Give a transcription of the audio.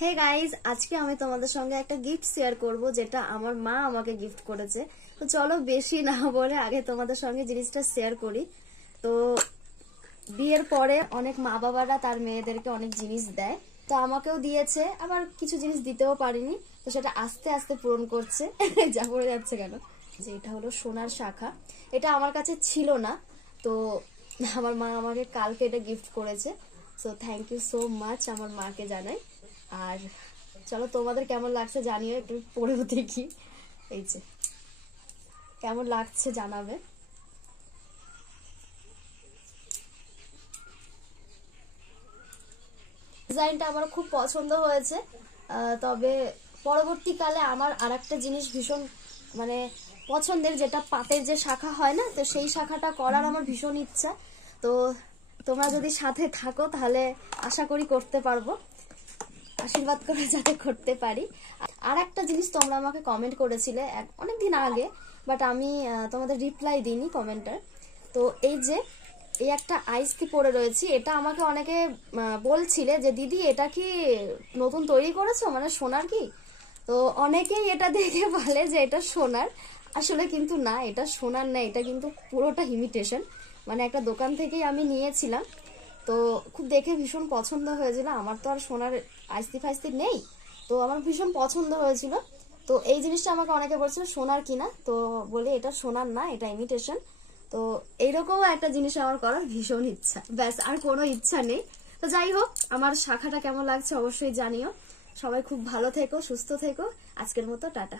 Hey guys, আজকে আমি তোমাদের সঙ্গে একটা গিফট শেয়ার করব যেটা আমার মা আমাকে গিফট করেছে। তো চলো বেশি না বলে আগে তোমাদের সঙ্গে জিনিসটা শেয়ার করি। তো বিয়ের পরে অনেক মা বাবারা তার মেয়েদেরকে অনেক জিনিস দেয়, তো আমাকেও দিয়েছে, আবার কিছু জিনিস দিতেও পারিনি, তো সেটা আস্তে আস্তে পূরণ করছে। যা পড়ে যাচ্ছে কেন, যে এটা হলো সোনার শাখা। এটা আমার কাছে ছিল না, তো আমার মা আমাকে কালকে এটা গিফট করেছে। So thank you so much আমার মাকে জানাই। আর চলো তোমাদের কেমন লাগছে জানিও, একটু পরেও দেখি। এই যে কেমন লাগছে জানাবে। ডিজাইনটা আমার খুব পছন্দ হয়েছে, তবে পরবর্তীকালে আমার আরেকটা জিনিস ভীষণ মানে পছন্দের, যেটা পাতের যে শাখা হয় না, তো সেই শাখাটা করার আমার ভীষণ ইচ্ছা। তো তোমরা যদি সাথে থাকো তাহলে আশা করি করতে পারবো, আশীর্বাদ করে যাতে করতে পারি। আর একটা জিনিস তোমরা আমাকে কমেন্ট করেছিলে অনেকদিন আগে, বাট আমি তোমাদের রিপ্লাই দিইনি কমেন্টার। তো এই যে এই একটা আইসটি পরে রয়েছি, এটা আমাকে অনেকে বলছিলে যে দিদি এটা কি নতুন তৈরি করেছো, মানে সোনার কি? তো অনেকেই এটা দেখে বলে যে এটা সোনার, আসলে কিন্তু না, এটা সোনার না, এটা কিন্তু পুরোটা ইমিটেশন। মানে একটা দোকান থেকেই আমি নিয়েছিলাম, তো খুব দেখে ভীষণ পছন্দ হয়েছিল। আমার তো আর সোনার আইস্তি ফাইস্তি নেই, তো আমার ভীষণ পছন্দ হয়েছিল। তো এই জিনিসটা আমাকে অনেকে বলছিল সোনার কিনা, তো বলি এটা সোনার না, এটা ইমিটেশন। তো এইরকম একটা জিনিস আমার করার ভীষণ ইচ্ছা, ব্যাস আর কোনো ইচ্ছা নেই। তো যাই হোক, আমার শাখাটা কেমন লাগছে অবশ্যই জানিও। সবাই খুব ভালো থেকো, সুস্থ থেকো। আজকের মতো টাটা।